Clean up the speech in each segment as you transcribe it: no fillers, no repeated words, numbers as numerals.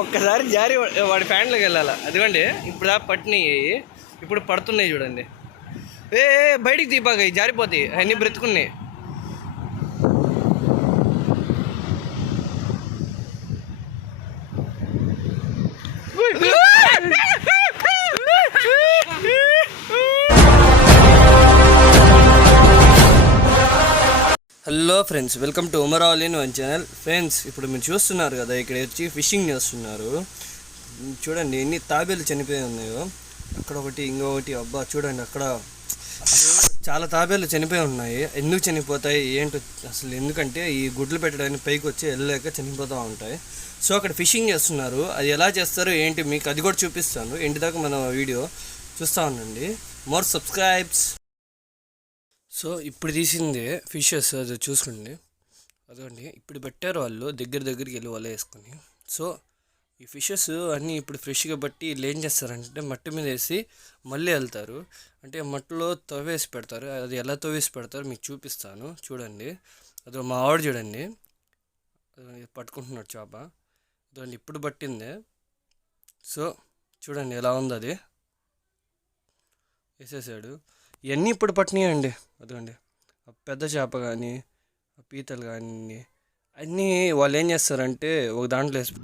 ఒక్కసారి జారి వాడి ఫ్యాన్లోకి వెళ్ళాలి. అదిగోండి ఇప్పుడు పట్టినాయి, ఇప్పుడు పడుతున్నాయి చూడండి. బయటికి తీపాక జారిపోతాయి, అన్నీ బ్రతుకున్నాయి. Hello friends, welcome to Umar all in one channel. Friends, ఇప్పుడు మీరు చూస్తున్నారు కదా, ఇక్కడ వచ్చి ఫిషింగ్ చేస్తున్నారు. చూడండి ఎన్ని తాబేలు చనిపోయి ఉన్నాయో. అక్కడ ఒకటి, ఇంకొకటి. అబ్బా చూడండి, అక్కడ చాలా తాబేలు చనిపోయి ఉన్నాయి. ఎందుకు చనిపోతాయి ఏంటో అసలు, ఎందుకంటే ఈ గుడ్లు పెట్టడానికి పైకి వచ్చి వెళ్ళలేక చనిపోతూ ఉంటాయి. సో అక్కడ ఫిషింగ్ చేస్తున్నారు. అది ఎలా చేస్తారో ఏంటి మీకు అది కూడా చూపిస్తాను. ఇంటి దాకా మన వీడియో చూస్తూ ఉండండి. More subscribes. సో ఇప్పుడు తీసింది ఫిషెస్, అది చూసుకోండి. అదండి ఇప్పుడు పెట్టారు వాళ్ళు దగ్గరికి వెళ్ళి వల వేసుకొని. సో ఈ ఫిషెస్ అన్నీ ఇప్పుడు ఫ్రెష్గా బట్టి వీళ్ళు ఏం చేస్తారంటే మట్టి మీద వేసి మళ్ళీ వెళ్తారు. అంటే మట్టిలో తవ్వేసి పెడతారు. అది ఎలా తవ్వేసి పెడతారో మీకు చూపిస్తాను. చూడండి, అది మా ఆవిడ చూడండి పట్టుకుంటున్నాడు చేప. అదండి ఇప్పుడు పట్టిందే. సో చూడండి ఎలా ఉంది, అది వేసేసాడు. ఇవన్నీ ఇప్పుడు పట్టినాయండి. అదండి పెద్ద చేప కానీ పీతలు కానీ అన్నీ వాళ్ళు ఏం చేస్తారంటే ఒక దాంట్లో వేసి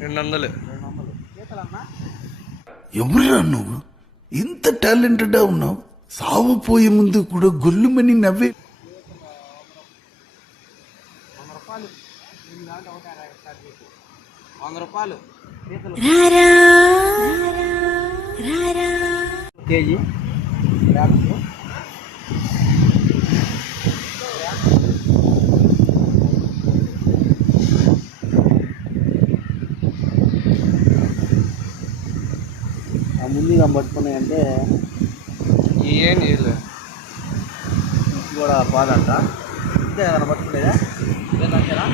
$200. ఎవరురా నువ్వు? ఇంత టాలెంటెడ్ ఉన్నావు. సాగుపోయే ముందు కూడా గొల్లుమని నవ్వే. ₹100 కేజీ. ముందుగా పట్టుకున్నాయంటే ఏం చేయలేదు కూడా బాధంట. అంతే ఏదైనా పట్టుకునేదా ఏంటంటారా?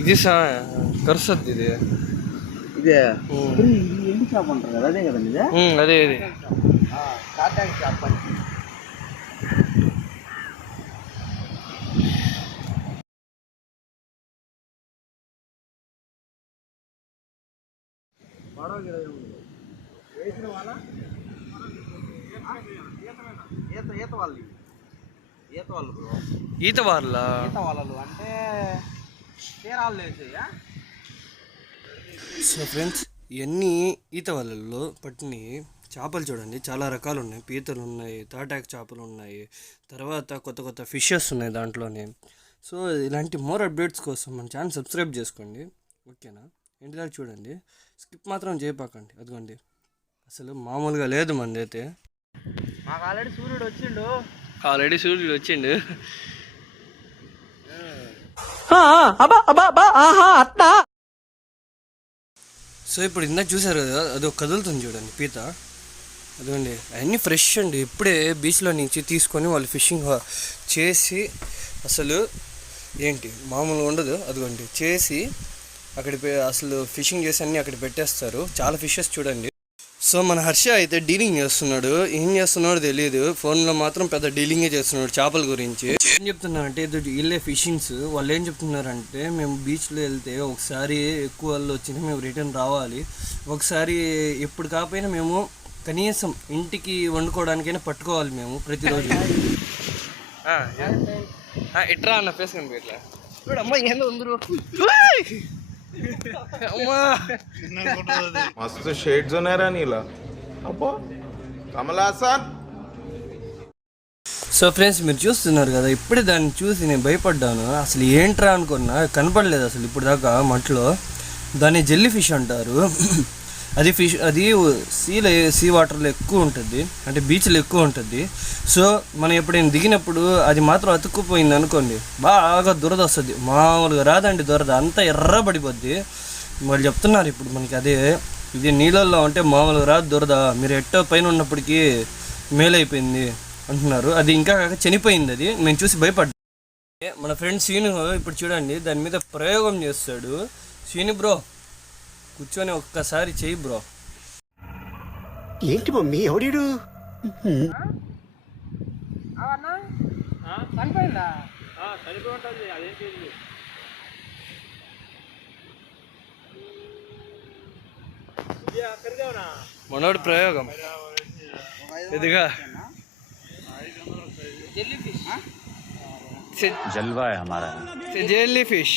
ఇది కరుస్తుంది. ఇది ఇదే ఎండి చేప అంటారు కదా, అదే కదండి ఇదే. అదే ఇది కాటాకి చేప. వేసిన వాళ్ళ ఈత వాళ్ళు ఈత వాళ్ళు అంటే తీరాలు వేసేయా. సో ఫ్రెండ్స్, ఇవన్నీ ఈత వలల్లో పట్టిన చేపలు చూడండి. చాలా రకాలు ఉన్నాయి. పీతలు ఉన్నాయి, తాటాకు చేపలు ఉన్నాయి, తర్వాత కొత్త ఫిషెస్ ఉన్నాయి దాంట్లోనే. సో ఇలాంటి మోర్ అప్డేట్స్ కోసం మన ఛానల్ సబ్స్క్రైబ్ చేసుకోండి, ఓకేనా? ఇంటి దాకా చూడండి, స్కిప్ మాత్రం చేయపాకండి. అదిగోండి అసలు మామూలుగా లేదు మంది అయితే. మాకు ఆల్రెడీ సూర్యుడు వచ్చిండు. సో ఇప్పుడు ఇందాక చూసారు కదా, అది కదులుతుంది చూడండి పీత. అదిగోండి అవన్నీ ఫ్రెష్ అండి. ఇప్పుడే బీచ్లో నుంచి తీసుకొని వాళ్ళు ఫిషింగ్ చేసి, అసలు ఏంటి మామూలుగా ఉండదు. అదిగోండి చేసి అక్కడ అసలు ఫిషింగ్ చేసి అన్నీ అక్కడ పెట్టేస్తారు. చాలా ఫిషెస్ చూడండి. సో మన హర్ష అయితే డీలింగ్ చేస్తున్నాడు. ఏం చేస్తున్నాడో తెలియదు, ఫోన్లో మాత్రం పెద్ద డీలింగే చేస్తున్నాడు చేపల గురించి. ఏం చెప్తున్నారంటే ఇది వీళ్ళే ఫిషింగ్స్. వాళ్ళు ఏం చెప్తున్నారంటే మేము బీచ్లో వెళ్తే ఒకసారి ఎక్కువ వాళ్ళు వచ్చినా మేము రిటర్న్ రావాలి. ఒకసారి ఎప్పుడు కాకపోయినా మేము కనీసం ఇంటికి వండుకోవడానికైనా పట్టుకోవాలి మేము ప్రతిరోజు. ఇట్రా అన్న ఫేస్ కనిపించట్లే చూడమ్మా, ఏందో ఉందరు. मस्त शेड्स ఉన్నారా నీలా అబ్బో కమలాసన్. సో ఫ్రెండ్స్, మీరు చూస్తున్నారు కదా, ఇప్పుడే దాన్ని చూసి నేను భయపడ్డాను. అసలు ఏంట్రా అనుకున్నా, కనపడలేదు అసలు ఇప్పుడు దాకా మట్లో. దాన్ని జెల్లీ ఫిష్ అంటారు. అది ఫిష్, అది సీ వాటర్లో ఎక్కువ ఉంటుంది, అంటే బీచ్లో ఎక్కువ ఉంటుంది. సో మనం ఎప్పుడైనా దిగినప్పుడు అది మాత్రం అతుక్కుపోయింది అనుకోండి, బాగా దురద వస్తుంది. మామూలుగా రాదండి దురద, అంతా ఎర్రబడిపోద్ది. వాళ్ళు చెప్తున్నారు ఇప్పుడు మనకి అదే, ఇది నీళ్ళల్లో ఉంటే మామూలుగా రాదు దురద, మీరు ఎట్టో పైన ఉన్నప్పటికీ మేలైపోయింది అంటున్నారు. అది ఇంకా చనిపోయింది. అది నేను చూసి భయపడ్డా. మన ఫ్రెండ్ సీను ఇప్పుడు చూడండి దాని మీద ప్రయోగం చేస్తాడు. సీను బ్రో కూర్చొని ఒక్కసారి చెయ్యి బ్రో. ఏంటి మమ్మీ ఎవడీడు? మనోడి ప్రయోగం ఇదిగా जलवा है हमारा. Jelly fish.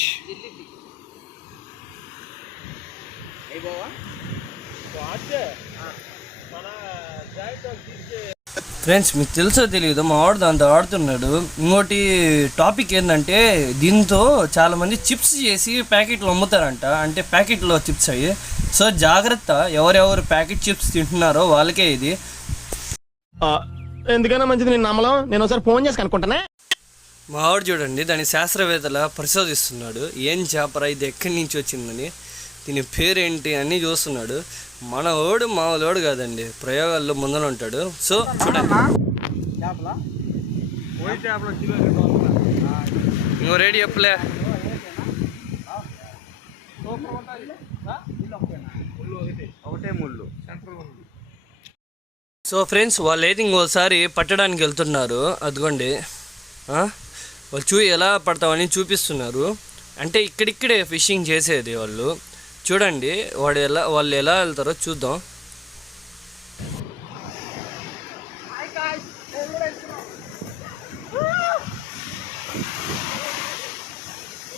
ఫ్రెండ్స్ మీకు తెలుసో తెలియదు మా వాడు దాంతో ఆడుతున్నాడు. ఇంకోటి టాపిక్ ఏంటంటే దీంతో చాలామంది చిప్స్ చేసి ప్యాకెట్లు అమ్ముతారంట, అంటే ప్యాకెట్లో చిప్స్ అయ్యి. సో జాగ్రత్త, ఎవరెవరు ప్యాకెట్ చిప్స్ తింటున్నారో వాళ్ళకే ఇది. ఎందుకైనా మంచిది నేను నమ్మలం. నేను ఒకసారి ఫోన్ చేసి కనుక్కుంటానే. మా వాడు చూడండి దాని శాస్త్రవేత్తల పరిశోధిస్తున్నాడు. ఏం చేపరా ఇది ఎక్కడి నుంచి వచ్చిందని, దీని పేరేంటి అని చూస్తున్నాడు. మన వాడు మామూలు కాదండి, ప్రయోగాల్లో ముందర ఉంటాడు. సో చూడండి ఇంకో రెడీ చెప్పలే. సో ఫ్రెండ్స్ వాళ్ళు అయితే ఇంకోసారి పట్టడానికి వెళ్తున్నారు. అదిగోండి వాళ్ళు ఎలా పడతామని చూపిస్తున్నారు. అంటే ఇక్కడిక్కడే ఫిషింగ్ చేసేది వాళ్ళు. చూడండి వాళ్ళు ఎలా వెళ్తారో చూద్దాం.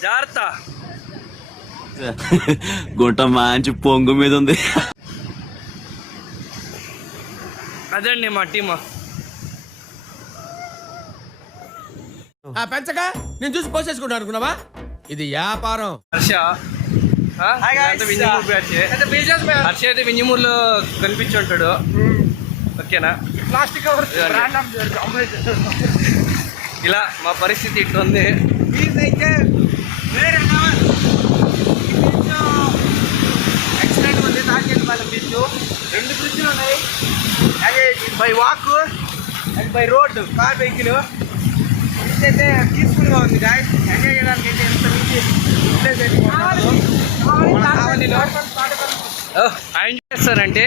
జాగ్రత్త, గుట్ట మంచి పొంగు మీద ఉంది. అదండి మా టీమా. పెంచక నేను చూసి పోసేసుకుంటా అనుకున్నావా? ఇది వ్యాపారం. హర్ష వింజమూరు బ్యాచ్. హర్ష అయితే వింజమూరులో కనిపించి ఉంటాడు. ఓకేనా? ప్లాస్టిక్ ఇలా మా పరిస్థితి ఇట్లా ఉంది. ఎక్సలెంట్ ఉంది. తాకేపల్లి బీచ్ 2 బ్రిడ్జ్లు ఉన్నాయి. By walk and by road car vehicle. Beach అయితే పీస్ఫుల్గా ఉంది గాయస్. ఎంజాయ్ చేయడానికి అయితే ఎంత ఆయన చేస్తారంటే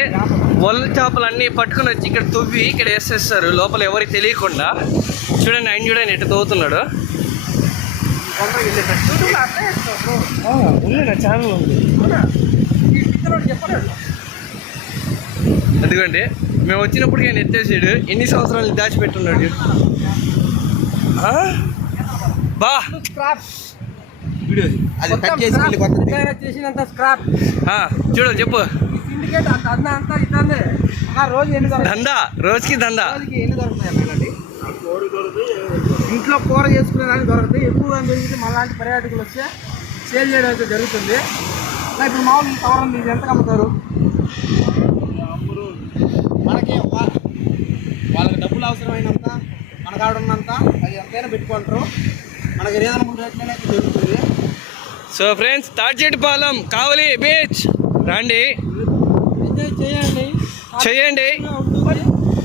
వల్ల చేపలన్నీ పట్టుకుని వచ్చి ఇక్కడ తవ్వి ఇక్కడ వేసేస్తారు లోపల ఎవరికి తెలియకుండా. చూడండి ఆయన చూడండి ఎట్లా తవ్వుతున్నాడు. ఉంది నా ఛానల్ ఉంది. ఎందుకంటే మేము వచ్చినప్పటికీ ఆయన ఎత్తేసాడు. ఎన్ని సంవత్సరాలు దాచిపెట్టున్నాడు. బా అది కట్ చేసినంత స్క్రాప్ చూడు చెప్పు. సిండికేట్ అంతా ఇద్దండి. రోజు ఎన్ని దందా, రోజుకి దందా. ఎన్ని దొరుకుతాయి? ఇంట్లో కూర చేసుకునేదానికి దొరుకుతాయి. ఎక్కువగా దొరికితే మళ్ళాంటి పర్యాటకులు వస్తే సేల్ చేయడం అయితే జరుగుతుంది. ఇప్పుడు మామూలు కవర్ ఇది ఎంత అమ్ముతారు? మనకి వాళ్ళకి డబ్బులు అవసరమైనంత మనకు ఆడున్నంత అది ఎంతైనా పెట్టుకుంటారు. మనకి రీజనబుల్ రేట్లోనే అయితే జరుగుతుంది. సో ఫ్రెండ్స్ తాడ్చెట్టుపాలెం కావలి బీచ్ రండి, ఎంజాయ్ చేయండి.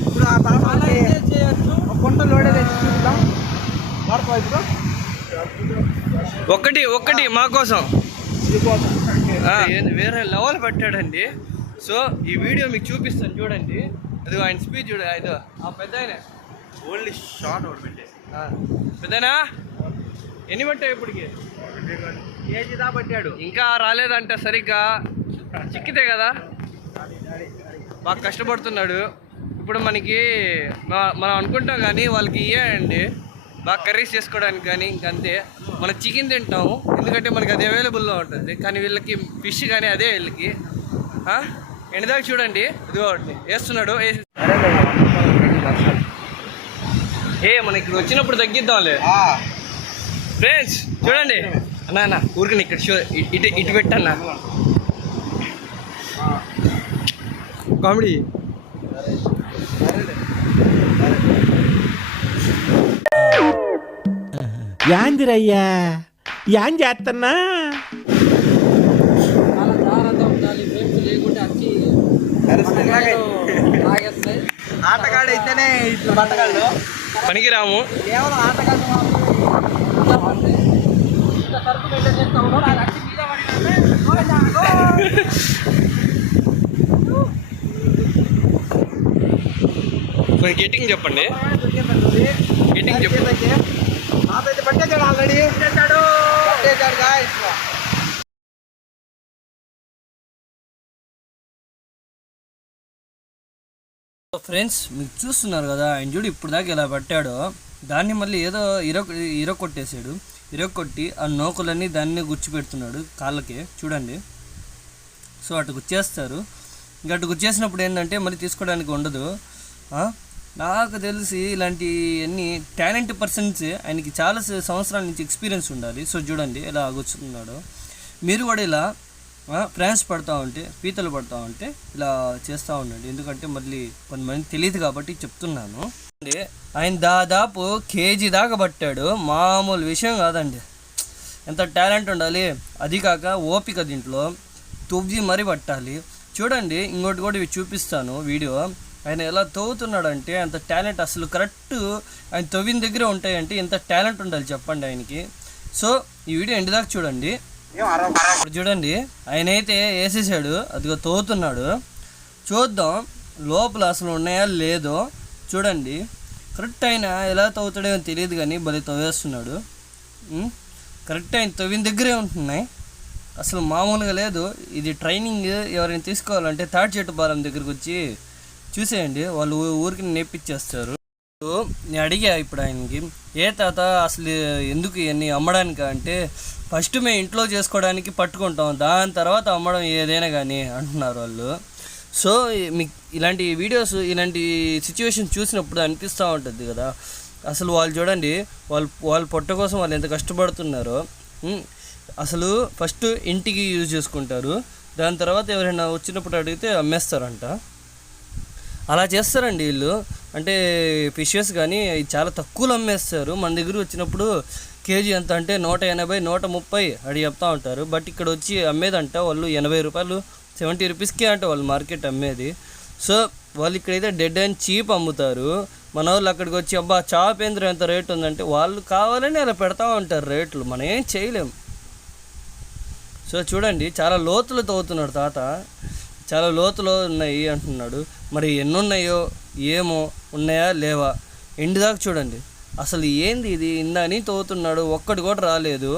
ఇప్పుడు ఆ తర్వాత చేయొచ్చు. ఒక గుంట లోడే తెచ్చి చూద్దాం. వాడుకో ఒక్కటి మా కోసం వేరే లెవెల్ పెట్టాడండి. సో ఈ వీడియో మీకు చూపిస్తాను చూడండి. అది ఆయన స్పీచ్ చూడ ఇదో ఆ పెద్ద ఆయన ఓన్లీ షార్ట్ ఒకటి పెట్టే. పెద్దనా ఎన్ని పట్టావు ఇప్పటికి? కేజీ దా పట్టాడు. ఇంకా రాలేదంట సరిగ్గా. చిక్కితే కదా బాగా కష్టపడుతున్నాడు. ఇప్పుడు మనకి మనం అనుకుంటాం కానీ వాళ్ళకి ఇయ్యండి బాగా కర్రీస్ చేసుకోవడానికి కానీ ఇంకంతే. మనం చికెన్ తింటాము ఎందుకంటే మనకి అది అవైలబుల్లో ఉంటుంది. కానీ వీళ్ళకి ఫిష్ కానీ అదే వీళ్ళకి. ఎండదాకా చూడండి ఇదిగో వేస్తున్నాడు. మనకి ఇక్కడ వచ్చినప్పుడు తగ్గిద్దాంలే. ఫ్రెండ్స్ చూడండి అన్న ఊరికి ఇక్కడ షో ఇటు పెట్టన్నా కామెడీ. యాందిరయ్యా యాన్ చేస్తున్నా. ఆటగాడు అయితేనే ఇట్లా బట్టగాళ్ళు పనికిరాము. కేవలం ఆటగాళ్ళు కొంచెం గెట్టింగ్ చెప్పండి. గెట్టింగ్ చెప్పండి. నాకైతే పట్టేశాడు ఆల్రెడీ. పట్టేశాడు గాయ్స్. ఫ్రెండ్స్ మీరు చూస్తున్నారు కదా, ఆయన చూడు ఇప్పుడు దాకా ఇలా పట్టాడో దాన్ని మళ్ళీ ఏదో ఇరగొట్టేసాడు. ఇరగొట్టి ఆ నోకులన్నీ దాన్ని గుచ్చిపెడుతున్నాడు కాళ్ళకి, చూడండి. సో అటు గుచ్చేస్తారు. ఇంకా అటు గుచ్చేసినప్పుడు ఏంటంటే మళ్ళీ తీసుకోవడానికి ఉండదు. నాకు తెలిసి ఇలాంటి అన్ని టాలెంట్ పర్సన్స్ ఆయనకి చాలా సంవత్సరాల నుంచి ఎక్స్పీరియన్స్ ఉండాలి. సో చూడండి ఎలా గుచ్చుతున్నాడు. మీరు కూడా ఇలా ఫ్రాన్స్ పడుతూ ఉంటే, పీతలు పడుతూ ఉంటే ఇలా చేస్తూ ఉండండి. ఎందుకంటే మళ్ళీ కొంతమంది తెలియదు కాబట్టి చెప్తున్నాను. ఆయన దాదాపు కేజీ దాకా పట్టాడు. మామూలు విషయం కాదండి. ఎంత టాలెంట్ ఉండాలి. అది కాక ఓపిక దీంట్లో తొవ్వి మరీ పట్టాలి. చూడండి ఇంకోటి కూడా ఇవి చూపిస్తాను వీడియో. ఆయన ఎలా తవ్వుతున్నాడంటే అంత టాలెంట్. అసలు కరెక్ట్ ఆయన తవ్విన దగ్గరే ఉంటాయంటే ఎంత టాలెంట్ ఉండాలి చెప్పండి ఆయనకి. సో ఈ వీడియో ఎండ్ దాకా చూడండి. ఇప్పుడు చూడండి ఆయన అయితే వేసేసాడు, అదిగో తవ్వుతున్నాడు. చూద్దాం లోపల అసలు ఉన్నాయా లేదో. చూడండి కరెక్ట్ ఆయన ఎలా తవ్వుతాడో తెలియదు కానీ భలే తవ్వేస్తున్నాడు. కరెక్ట్ ఆయన తవ్విన దగ్గరే ఉంటున్నాయి. అసలు మామూలుగా లేదు. ఇది ట్రైనింగ్ ఎవరైనా తీసుకోవాలంటే తాటిచెట్టుపాలెం దగ్గరికి వచ్చి చూసేయండి, వాళ్ళు ఊరికి నేర్పించేస్తారు. నేను అడిగా ఇప్పుడు ఆయనకి, ఏ తాత అసలు ఎందుకు ఇవన్నీ అమ్మడానికి అంటే, ఫస్ట్ మేము ఇంట్లో చేసుకోవడానికి పట్టుకుంటాం, దాని తర్వాత అమ్మడం ఏదైనా కానీ అంటున్నారు వాళ్ళు. సో మీకు ఇలాంటి వీడియోస్, ఇలాంటి సిచ్యువేషన్ చూసినప్పుడు అనిపిస్తూ ఉంటుంది కదా. అసలు వాళ్ళు చూడండి, వాళ్ళ పొట్ట కోసం వాళ్ళు ఎంత కష్టపడుతున్నారో. అసలు ఫస్ట్ ఇంటికి యూజ్ చేసుకుంటారు, దాని తర్వాత ఎవరైనా వచ్చినప్పుడు అడిగితే అమ్మేస్తారంట. అలా చేస్తారండి వీళ్ళు. అంటే ఫిషెస్ కానీ చాలా తక్కువలో అమ్మేస్తారు. మన దగ్గర వచ్చినప్పుడు కేజీ ఎంత అంటే 180, 130 అడి చెప్తా ఉంటారు. బట్ ఇక్కడ వచ్చి అమ్మేదంట వాళ్ళు 80 రూపాయలు, 70 రూపీస్కే అంట వాళ్ళు మార్కెట్ అమ్మేది. సో వాళ్ళు ఇక్కడైతే డెడ్ అండ్ చీప్ అమ్ముతారు. మన వాళ్ళు అక్కడికి వచ్చి అబ్బా చాపేంద్రం ఎంత రేట్ ఉందంటే వాళ్ళు కావాలని అలా పెడతా ఉంటారు రేట్లు, మనం ఏం చేయలేం. సో చూడండి చాలా లోతులు తవ్వుతున్నాడు తాత, చాలా లోతులో ఉన్నాయి అంటున్నాడు. మరి ఎన్ని ఉన్నాయో ఏమో, ఉన్నాయా లేవా ఎండు దాకా చూడండి. అసలు ఏంది ఇది ఇందని తవ్వుతున్నాడు, ఒక్కటి కూడా రాలేదు.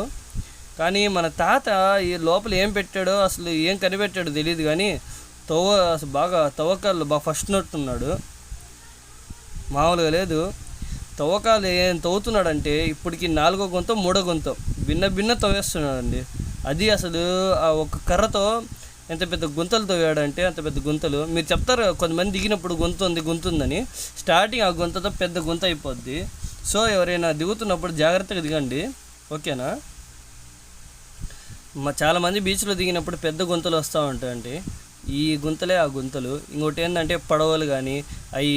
కానీ మన తాత ఈ లోపల ఏం పెట్టాడో అసలు ఏం కనిపెట్టాడో తెలియదు కానీ అసలు బాగా తవ్వకాలు బాగా ఫస్ట్ నట్టున్నాడు, మామూలుగా లేదు. తవ్వకాలు ఏం తవ్వుతున్నాడంటే ఇప్పటికి 4వ గుంత 3వ గుంత భిన్న తవ్వేస్తున్నాడండి. అది అసలు ఆ ఒక కర్రతో ఎంత పెద్ద గుంతలు తవ్వాడంటే అంత పెద్ద గుంతలు. మీరు చెప్తారు కొంతమంది దిగినప్పుడు గుంతుందని, స్టార్టింగ్ ఆ గుంతతో పెద్ద గుంత అయిపోద్ది. సో ఎవరైనా దిగుతున్నప్పుడు జాగ్రత్తగా దిగండి, ఓకేనా. చాలామంది బీచ్లో దిగినప్పుడు పెద్ద గుంతలు వస్తూ ఉంటాయండి. ఈ గుంతలే ఆ గుంతలు. ఇంకోటి ఏంటంటే పడవలు కానీ అవి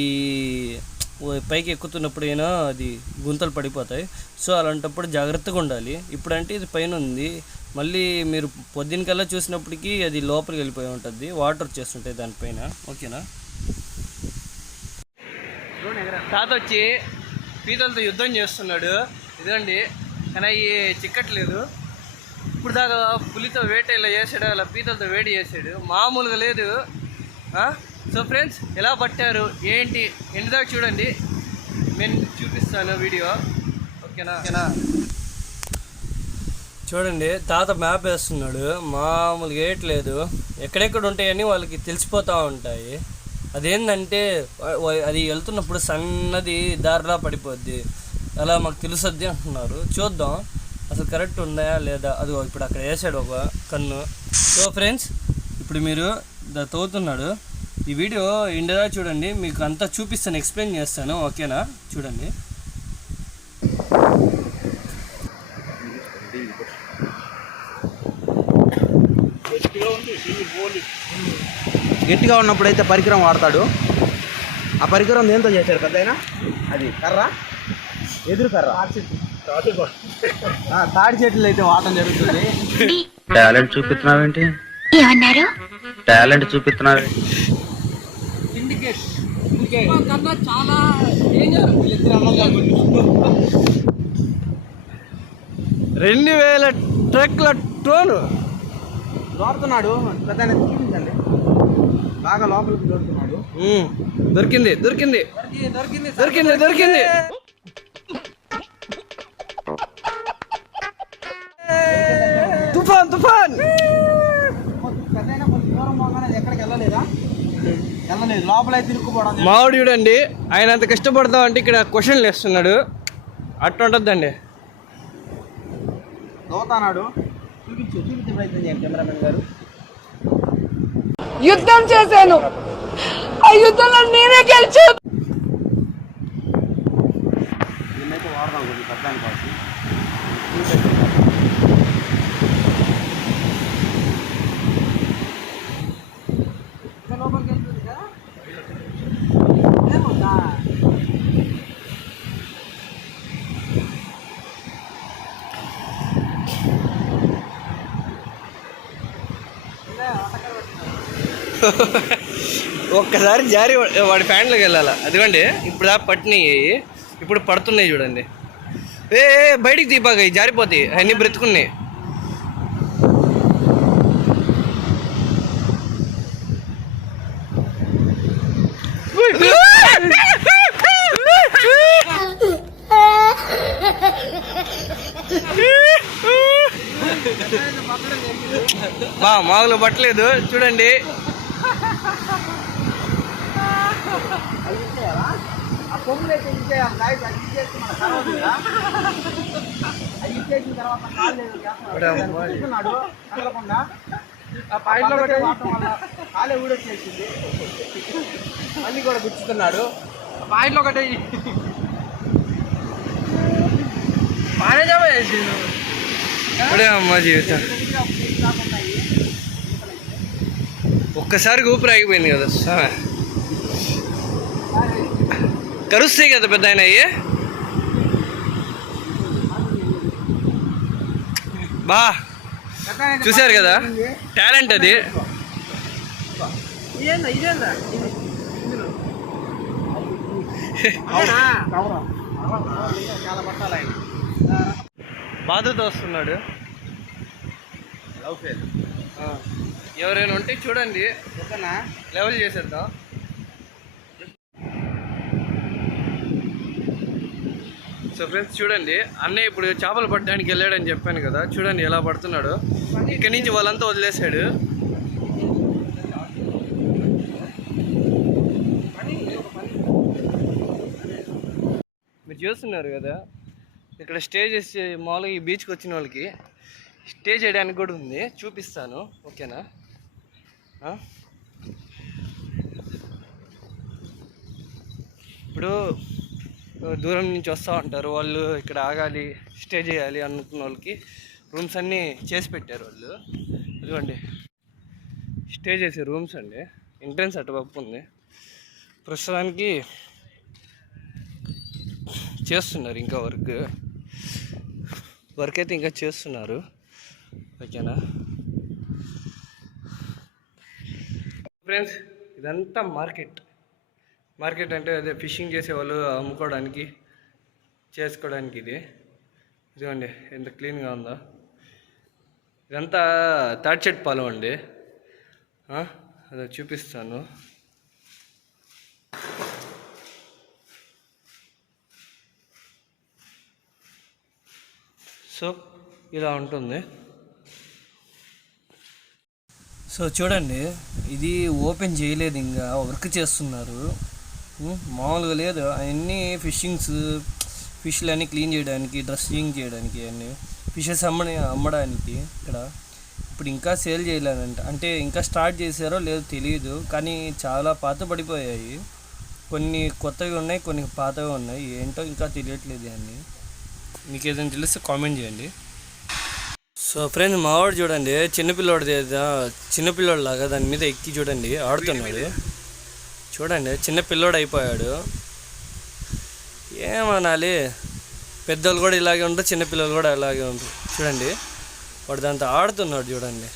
పైకి ఎక్కుతున్నప్పుడు అయినా అది గుంతలు పడిపోతాయి. సో అలాంటప్పుడు జాగ్రత్తగా ఉండాలి. ఇప్పుడంటే ఇది పైన ఉంది, మళ్ళీ మీరు పొద్దునకల్లా చూసినప్పటికీ అది లోపలికి వెళ్ళిపోయి ఉంటుంది, వాటర్ వచ్చేస్తుంటాయి దానిపైన, ఓకేనా. తాత వచ్చి పీతలతో యుద్ధం చేస్తున్నాడు, ఇదండి. కానీ అవి చిక్కట్లేదు. ఇప్పుడు దాకా పులితో వేట ఇలా చేసాడు, అలా పీతలతో వేడి చేసాడు, మామూలుగా లేదు. సో ఫ్రెండ్స్ ఎలా పట్టారు ఏంటి ఎండ్ దాకా చూడండి, నేను చూపిస్తాను వీడియో, ఓకేనా. చూడండి తాత మ్యాప్ వేస్తున్నాడు, మామూలుగా వేయట్లేదు. ఎక్కడెక్కడ ఉంటాయని వాళ్ళకి తెలిసిపోతూ ఉంటాయి. అదేంటంటే అది వెళ్తున్నప్పుడు సన్నది దారిలా పడిపోద్ది, అలా మాకు తెలుసద్ది అంటున్నారు. చూద్దాం అసలు కరెక్ట్ ఉన్నాయా లేదా. అది ఇప్పుడు అక్కడ వేసాడు ఒక కన్ను. సో ఫ్రెండ్స్ ఇప్పుడు మీరు తవ్వుతున్నాడు, ఈ వీడియో ఇండియా చూడండి, మీకు అంతా చూపిస్తాను, ఎక్స్ప్లెయిన్ చేస్తాను, ఓకేనా. చూడండి గట్టిగా ఉన్నప్పుడైతే పరికరం వాడతాడు. ఆ పరికరం దేంతో చేశారు పెద్దయినా? అది కర్ర, ఎదురు కర్ర, తాడి చెట్లు అయితే వాడటం జరుగుతుంది. టాలెంట్ చూపిస్తున్నావేంటి? ఏమన్నారు? టాలెంట్ చూపిస్తున్నావే. చాలా 2000 ట్రక్ల టోను దోడుతున్నాడు పెద్ద, చూపించండి. బాగా లోపలికి దోడుతున్నాడు. దొరికింది దొరికింది దొరికింది దొరికింది దొరికింది. తుఫాన్ తుఫాన్. పెద్దయినా కొంచెం దూరం పోగానే అది ఎక్కడికి వెళ్ళలేదా? వెళ్ళలేదు, లోపలే తిరుక్కుపోవడం. మావాడు చూడండి, ఆయన అంత కష్టపడతాం అంటే ఇక్కడ క్వశ్చన్లు వేస్తున్నాడు. అట్లా ఉంటుందండి. దోతానాడు. చూపించే ప్రయత్నం చేయండి కెమెరామెన్ గారు. యుద్ధం చేశాను, ఆ యుద్ధంలో నేనే గెలిచాను. దీన్నైతే వాడదాం కొంచెం పెద్దానికి కావచ్చు. లోపలికి వెళ్తుంది కదా ఏముందా? ఒక్కసారి జారి వాడి ఫ్యాన్లోకి వెళ్ళాలి. అదిగోండి ఇప్పుడు దాకా పట్టినాయి, ఇప్పుడు పడుతున్నాయి చూడండి. ఏ బయటికి తీపాక జారిపోతాయి, అన్నీ బ్రతుకున్నాయి. మామూలు పట్టలేదు చూడండి. ఆ కొమ్ములు అయితే ఇచ్చేయాలి గాయస్. అది ఇచ్చేసి మన తర్వాత అది ఇచ్చేసిన తర్వాత కాళ్ళు చూస్తున్నాడు కదలకుండా. ఆ పాయింట్లో వాడటం వల్ల కాలే ఊడొచ్చేసింది. మళ్ళీ కూడా గుచ్చుతున్నాడు. ఆ పాయింట్లో ఒకటి పానేజామా చేసిండు. ఇప్పుడే అమ్మ జీవితం ఒక్కసారి ఊపిరి ఆగిపోయింది కదా. కరుస్తాయి కదా పెద్ద ఆయన అయ్యి. బా చూశారు కదా, టాలెంట్ అది. ఇదేందా ఇదేందా అవునా? చాలా పట్టాలి ఆయన. బాధతో వస్తున్నాడు. ఎవరైనా ఉంటే చూడండి, ఓకేనా? లెవెల్ చేసేద్దాం. సో ఫ్రెండ్స్ చూడండి, అన్నయ్య ఇప్పుడు చేపలు పట్టడానికి వెళ్ళాడని చెప్పాను కదా, చూడండి ఎలా పడుతున్నాడు. ఇక్కడి నుంచి వాళ్ళంతా వదిలేశాడు. మీరు చూస్తున్నారు కదా, ఇక్కడ స్టే చేసి మామూలుగా ఈ బీచ్కి వచ్చిన వాళ్ళకి స్టే చేయడానికి కూడా ఉంది, చూపిస్తాను. ఓకేనా? ఇప్పుడు దూరం నుంచి వస్తూ ఉంటారు వాళ్ళు, ఇక్కడ ఆగాలి, స్టే చేయాలి అనుకున్న వాళ్ళకి రూమ్స్ అన్నీ చేసి పెట్టారు వాళ్ళు. ఇదిగోండి స్టే చేసే రూమ్స్ అండి. ఎంట్రన్స్ అటువైపు ఉంది. ప్రస్తుతానికి చేస్తున్నారు ఇంకా వర్క్ అయితే ఇంకా చేస్తున్నారు. ఓకేనా ఫ్రెండ్స్, ఇదంతా మార్కెట్ అంటే అదే ఫిషింగ్ చేసేవాళ్ళు అమ్ముకోవడానికి చేసుకోవడానికి. ఇదిగోండి ఎంత క్లీన్గా ఉందో. ఇదంతా తాడిచెట్టు పాలెం అండి. అదే చూపిస్తాను. సో ఇలా ఉంటుంది. సో చూడండి, ఇది ఓపెన్ చేయలేదు, ఇంకా వర్క్ చేస్తున్నారు. మామూలుగా లేదు, అవన్నీ ఫిష్లు అన్నీ క్లీన్ చేయడానికి, డ్రెస్సింగ్ చేయడానికి, అన్నీ ఫిషెస్ అమ్మడానికి ఇక్కడ. ఇప్పుడు ఇంకా సేల్ చేయలేదంట, అంటే ఇంకా స్టార్ట్ చేశారో లేదో తెలియదు, కానీ చాలా పాత పడిపోయాయి. కొన్ని కొత్తవి ఉన్నాయి, కొన్ని పాతవి ఉన్నాయి. ఏంటో ఇంకా తెలియట్లేదు అన్నీ. మీకు ఏదైనా తెలిస్తే కామెంట్ చేయండి. సో ఫ్రెండ్స్, మావాడు చూడండి, చిన్నపిల్లోడు లాగా దాని మీద ఎక్కి చూడండి ఆడుతున్నాడు. చూడండి చిన్నపిల్లోడు అయిపోయాడు. ఏమనాలి, పెద్దోళ్ళు కూడా ఇలాగే ఉంటారు, చిన్నపిల్లలు కూడా ఇలాగే ఉంటారు. చూడండి వాడు దాంతో ఆడుతున్నాడు చూడండి.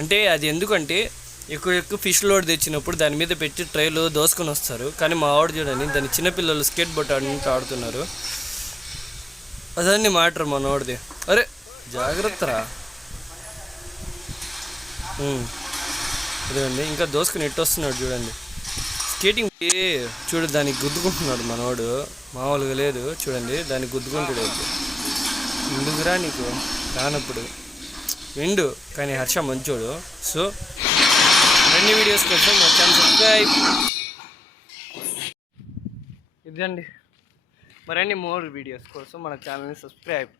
అంటే అది ఎందుకంటే ఎక్కువ ఫిష్ లోడ్ తెచ్చినప్పుడు దాని మీద పెట్టి ట్రైలు దోసుకొని వస్తారు. కానీ మా వాడు చూడండి, దాన్ని చిన్నపిల్లలు స్కేట్ బోట్ ఆడుతున్నారు. అదన్నీ మ్యాటర్ మనోడిది. అరే జాగ్రత్తరా. ఇదండి ఇంకా దోసుకుని ఎట్టు వస్తున్నాడు చూడండి. స్కేటింగ్ చూడు, దానికి గుద్దుకుంటున్నాడు మనోడు, మామూలుగా లేదు చూడండి, దానికి గుద్దుకుంటాడు. ముందుకురా నీకు రానప్పుడు విండు, కానీ హర్ష మంచోడు. సో రెండు వీడియోస్ కోసం మా ఛానల్ సబ్స్క్రైబ్. ఇదండి, మరిన్ని మోర్ వీడియోస్ కోసం మన ఛానల్ని సబ్స్క్రైబ్.